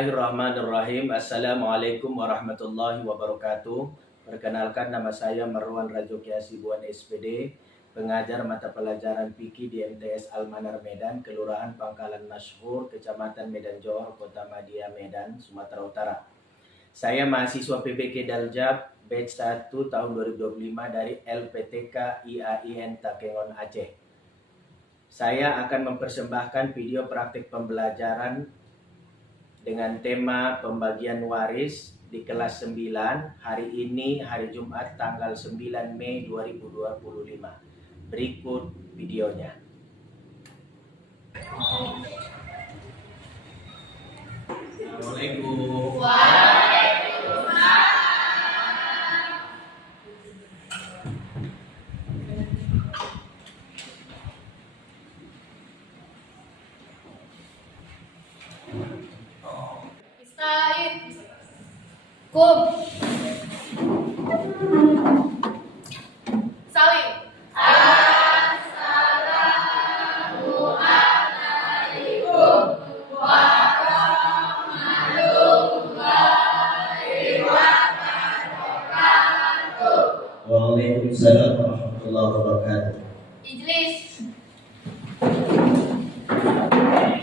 Bismillahirrahmanirrahim. Assalamualaikum warahmatullahi wabarakatuh. Perkenalkan, nama saya Marwan Rajoki Hasibuan SPD, pengajar mata pelajaran fikih di MTS Al-Manar Medan, Kelurahan Pangkalan Masyhur, Kecamatan Medan Johor, Kota Madia, Medan, Sumatera Utara. Saya mahasiswa PBK Daljab batch 1 tahun 2025 dari LPTK IAIN Takengon, Aceh. Saya akan mempersembahkan video praktik pembelajaran dengan tema pembagian waris di kelas 9 hari ini, hari Jumat tanggal 9 Mei 2025. Berikut videonya. Assalamualaikum. Kum Salim. Assalamualaikum warahmatullahi wabarakatuh. Waalaikumsalam warahmatullahi wabarakatuh. Ijlis.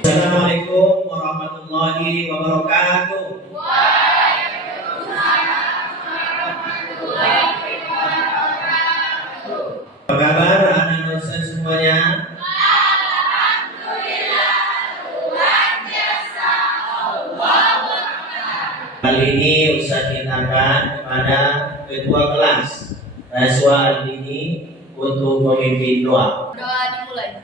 Assalamualaikum warahmatullahi wabarakatuh. Apa kabar anak-anak Ustaz semuanya? Alhamdulillah, luar biasa. Allahu Akbar. Kali ini Ustaz mintakan kepada ketua kelas Raswa Al-Dini untuk memimpin doa. Doa dimulai.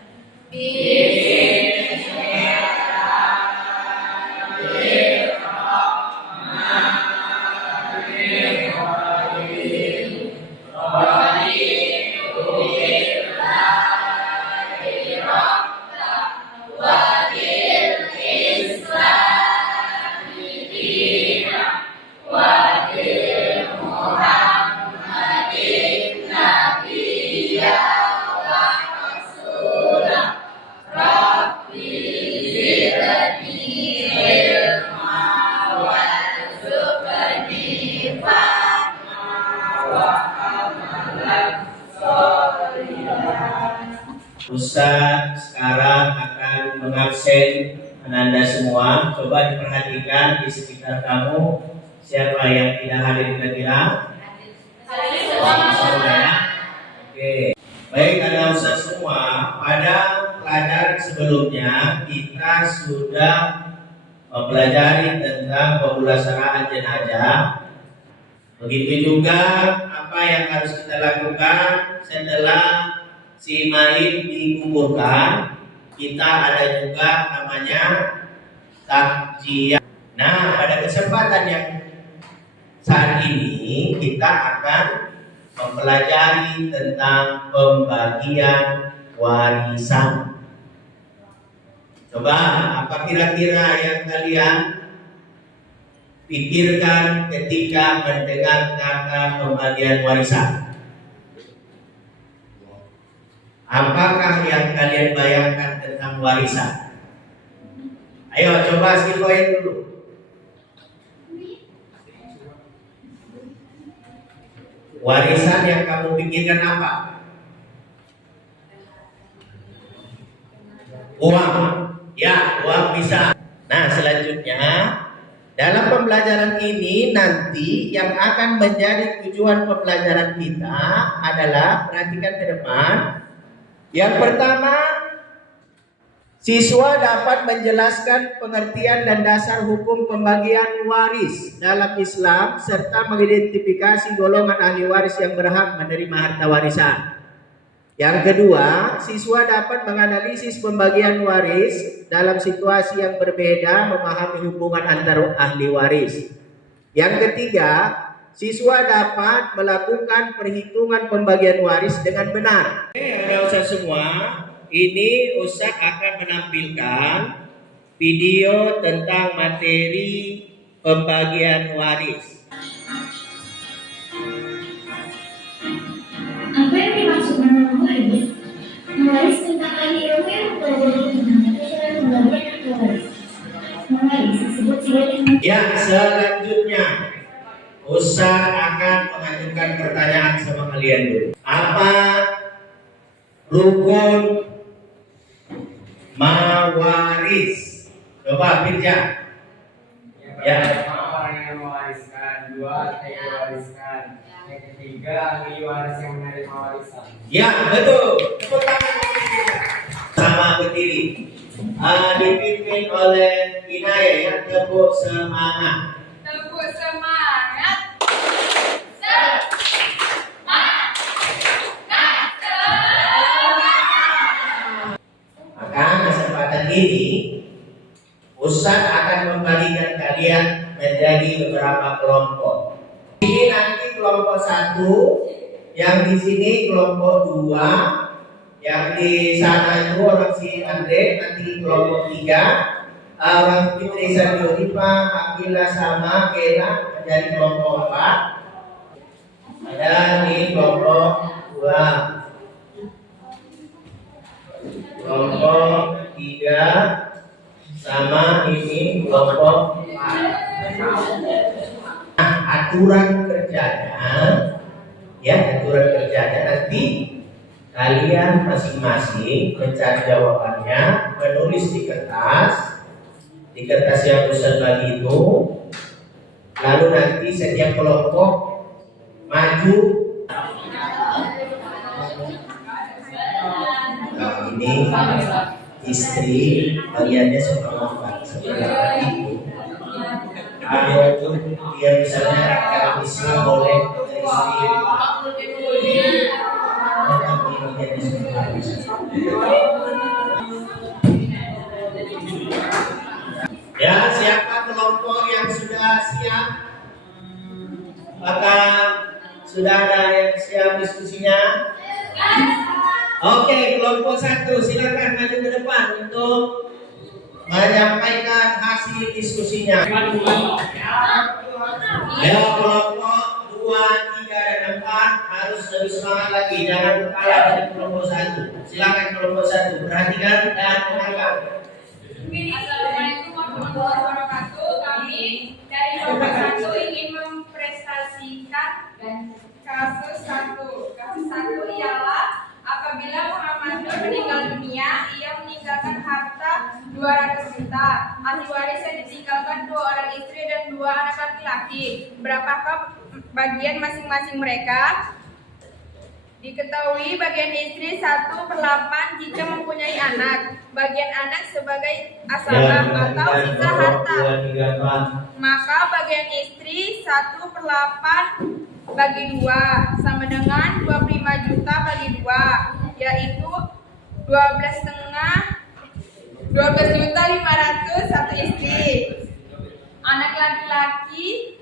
Ustaz sekarang akan mengabsen Anda semua. Coba diperhatikan di sekitar kamu, siapa yang tidak hadir kira-kira? Semua ya? Oke. Baik, anak Ustaz semua, pada pelajaran sebelumnya kita sudah mempelajari tentang pemulasaraan jenazah. Begitu juga apa yang harus kita lakukan setelah si mayit dikuburkan. Kita ada juga namanya takziah. Nah, pada kesempatan yang saat ini kita akan mempelajari tentang pembagian warisan. Coba, apa kira-kira yang kalian pikirkan ketika mendengar kata pembagian warisan? Apakah yang kalian bayangkan tentang warisan? Ayo coba silakan dulu. Warisan yang kamu pikirkan apa? Uang. Ya, uang bisa. Nah, selanjutnya dalam pembelajaran ini nanti yang akan menjadi tujuan pembelajaran kita adalah, perhatikan ke depan. Yang pertama, siswa dapat menjelaskan pengertian dan dasar hukum pembagian waris dalam Islam serta mengidentifikasi golongan ahli waris yang berhak menerima harta warisan. Yang kedua, siswa dapat menganalisis pembagian waris dalam situasi yang berbeda, memahami hubungan antar ahli waris. Yang ketiga, siswa dapat melakukan perhitungan pembagian waris dengan benar. Ustaz semua, ini Ustaz akan menampilkan video tentang materi pembagian waris. Apa yang dimaksud dengan waris? Waris tentang ahli ilmu yang mempelajari tentang cara pembagian waris. Waris disebut sebagai Ustaz akan mengajukan pertanyaan sama kalian dulu. Apa rukun mawaris? Coba Firja. Ya. Orang yang mewariskan, dua yang diwariskan, yang ketiga ahli waris yang menerima warisan. Ya, betul. Tepuk tangan. Sama berdiri. Dipimpin oleh Inaya ya. Tepuk semangat. Tepuk semangat. Maka kesempatan ini Ustaz akan membagikan kalian menjadi beberapa kelompok. Ini nanti kelompok 1, yang di sini kelompok 2, yang di sana itu orang si Andre, nanti kelompok 3, orang Fitri Sanjuripa, Akila sama Kela menjadi kelompok 4. Ada di kelompok 2, kelompok 3 sama ini kelompok 4. Nah, aturan kerjanya nanti kalian masing-masing mencari jawabannya, menulis di kertas yang Ustaz bagi itu, lalu nanti setiap kelompok maju. Nah, ini istri bagiannya suka makan sebelah itu. Ataupun dia misalnya kalau bisa boleh dari istri, tetapi bagiannya suka ya. Siapa kelompok yang sudah siap? Maka sudah ada yang siap diskusinya? Oke, kelompok 1 silakan maju ke depan untuk menyampaikan hasil diskusinya. Ayo kelompok 2, 3 dan 4 harus lebih semangat lagi, jangan kalah dari kelompok 1. Silakan kelompok 1 perhatikan dan dengarkan. Assalamualaikum warahmatullahi wabarakatuh. Kami dari kelompok 1 ingin mempresentasikan kasus 1. Kasus 1 ialah apabila Muhammad Nur meninggal dunia, ia meninggalkan harta 200 juta. Ahli waris yang ditinggalkan 2 orang istri dan 2 anak laki-laki. Berapakah bagian masing-masing mereka? Diketahui bagian istri 1/8 jika mempunyai anak. Bagian anak sebagai asabah atau sisa harta. Maka bagian istri 1/8 bagi 2 sama dengan 25 juta bagi 2, yaitu 12.500.000 satu istri. Anak laki-laki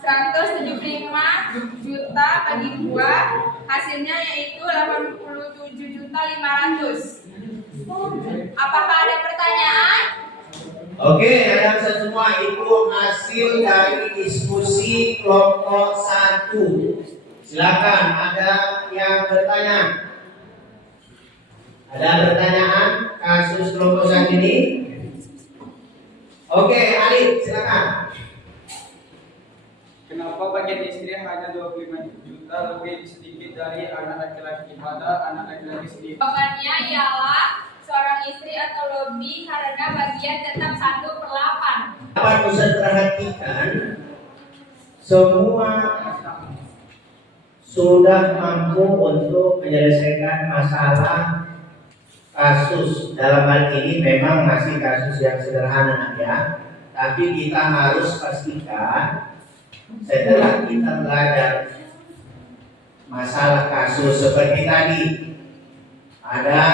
175 juta bagi 2, hasilnya yaitu 87.500.000. Apakah ada pertanyaan? Oke, ada semua itu hasil dari diskusi kelompok 1. Silakan, ada yang bertanya? Ada pertanyaan kasus kelompok 1 ini? Oke, Alif, silakan. Kenapa bagian istri hanya 25 juta lebih sedikit dari anak laki-laki pada anak laki-laki sendiri? Jawabannya ialah seorang istri atau lebih karena bagian tetap 1/8. Dapat Ustaz perhatikan, semua sudah mampu untuk menyelesaikan masalah kasus. Dalam hal ini memang masih kasus yang sederhana ya, tapi kita harus pastikan setelah kita belajar masalah kasus seperti tadi, ada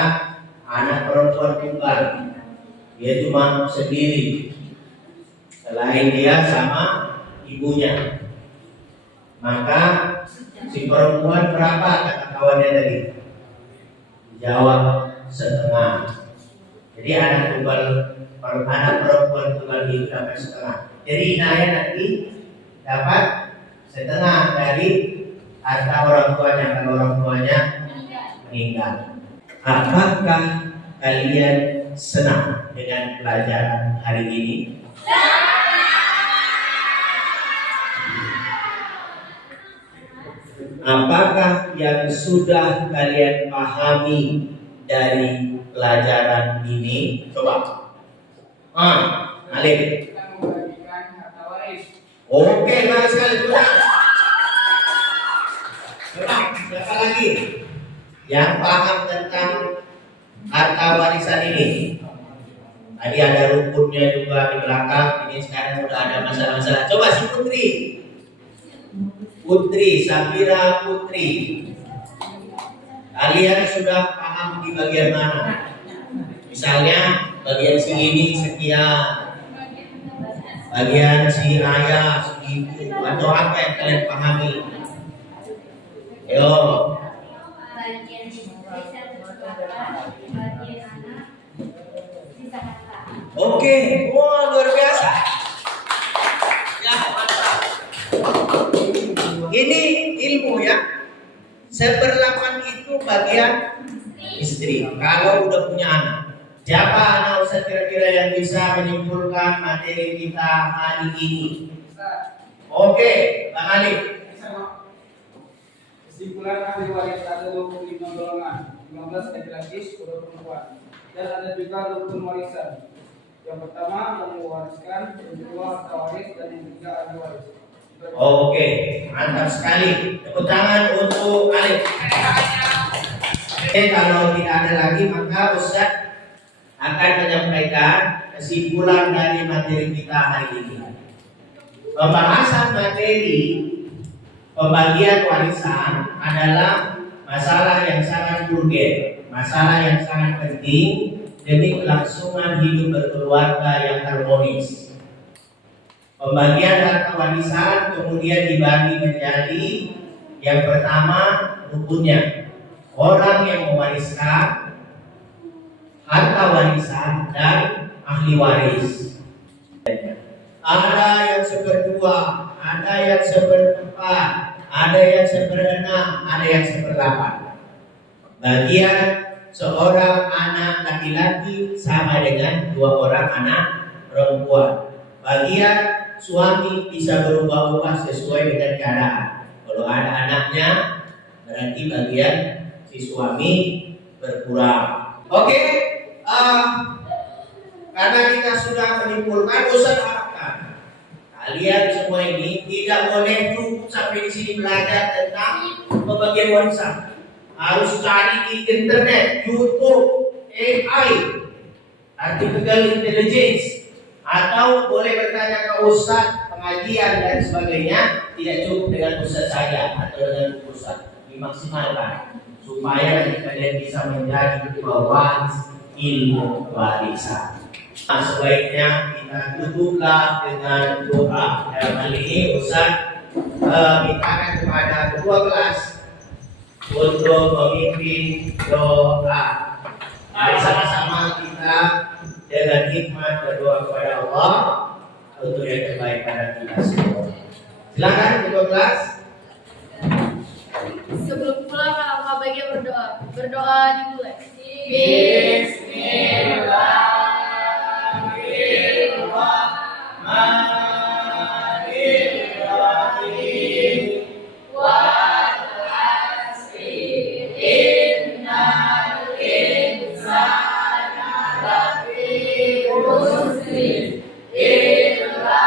anak perempuan tunggal, dia cuma sendiri, selain dia sama ibunya. Maka si perempuan berapa kata kawannya tadi? Jawab setengah. Jadi anak perempuan tunggal itu dapat setengah. Jadi Inaya nanti dapat setengah dari harta orang tuanya kalau orang tuanya meninggal. Apakah kalian senang dengan pelajaran hari ini? Apakah yang sudah kalian pahami dari pelajaran ini? Coba. Alif. Kita membagikan harta waris. Oke, bagus sekali. Coba, siapa lagi yang paham tentang harta warisan ini? Tadi ada rukunnya juga di belakang. Ini sekarang sudah ada masalah-masalah. Coba si Putri, Safira Putri. Kalian sudah paham di bagian mana? Misalnya bagian sini sekian, bagian si ayah segitu, atau apa yang kalian pahami? Ayo. Bagian istri satu sepakat, bagian anak sisa harta. Oke, wah luar biasa. Ya, mantap. Ini ilmu ya. 1/8 itu bagian istri. Kalau udah punya anak. Siapa anak Ustaz kira-kira yang bisa menyimpulkan materi kita hari ini? Oke, Bang Ali. Kesimpulan ahli waris ada 25 golongan, 15 laki-laki, 10 perempuan. Dan ada juga rukun warisan. Yang pertama yang mewariskan, yang kedua harta waris, dan yang ketiga ahli waris. Oke, mantap sekali. Tepuk tangan untuk Ali. Oke, kalau tidak ada lagi maka Ustaz akan menyampaikan kesimpulan dari materi kita hari ini. Pembahasan materi pembagian warisan adalah masalah yang sangat urgen, masalah yang sangat penting demi kelangsungan hidup berkeluarga yang harmonis. Pembagian harta warisan kemudian dibagi menjadi yang pertama rukunnya, orang yang mewariskan harta warisan dan ahli waris. Ada yang seperdua, ada yang seperempat, ada yang seperenam, ada yang seperdelapan. Bagian seorang anak laki-laki sama dengan 2 orang anak perempuan. Bagian suami bisa berubah-ubah sesuai dengan keadaan. Kalau ada anaknya, berarti bagian si suami berkurang. Oke, karena kita sudah menyimpulkan, Ustaz harapkan kalian semua ini tidak boleh cukup sampai di sini belajar tentang pembagian warisan. Harus cari di internet, YouTube, AI, artificial intelligence, atau boleh bertanya ke Ustaz pengajian dan sebagainya. Tidak cukup dengan Ustaz saya atau dengan Ustaz, dimaksimalkan supaya kalian bisa menjadi pewaris ilmu warisan. Sebaiknya kita tutuplah dengan doa. Dalam hal ini Ustaz mintakan kepada kedua kelas untuk memimpin doa. Mari sama-sama kita dengan hikmat berdoa kepada Allah untuk yang terbaik pada kita semua. Silakan kedua kelas. Sebelum pulang, Pak Bagia berdoa dimulai. Bismillahirrahmanirrahim. Wal asri innal insana lafi khusr illa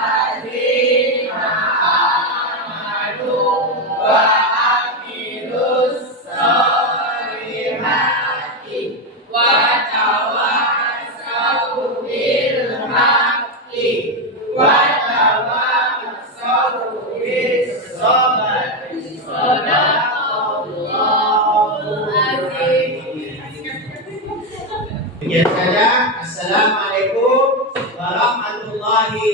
alladzina amanu wa amilus solihati wa tawassaw bil haqqi wa tawassaw bis sabr. Shadaqallahul azim. Demikian saja. Assalamualaikum warahmatullahi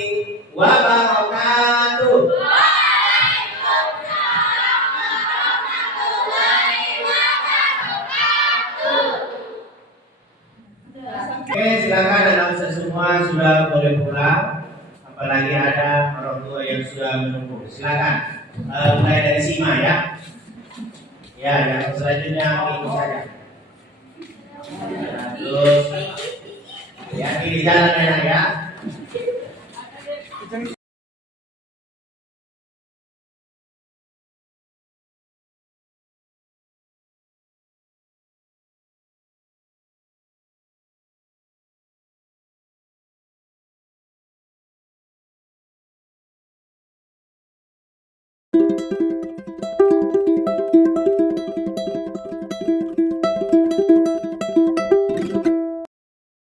wabarakatuh. Oke, silakan anak Ustaz semua sudah boleh pulang. Apalagi ada orang tua yang sudah menunggu. Silakan. Mulai dari Sima ya. Ya, yang selanjutnya itu saja. Terus ya di jalan ya. kasih.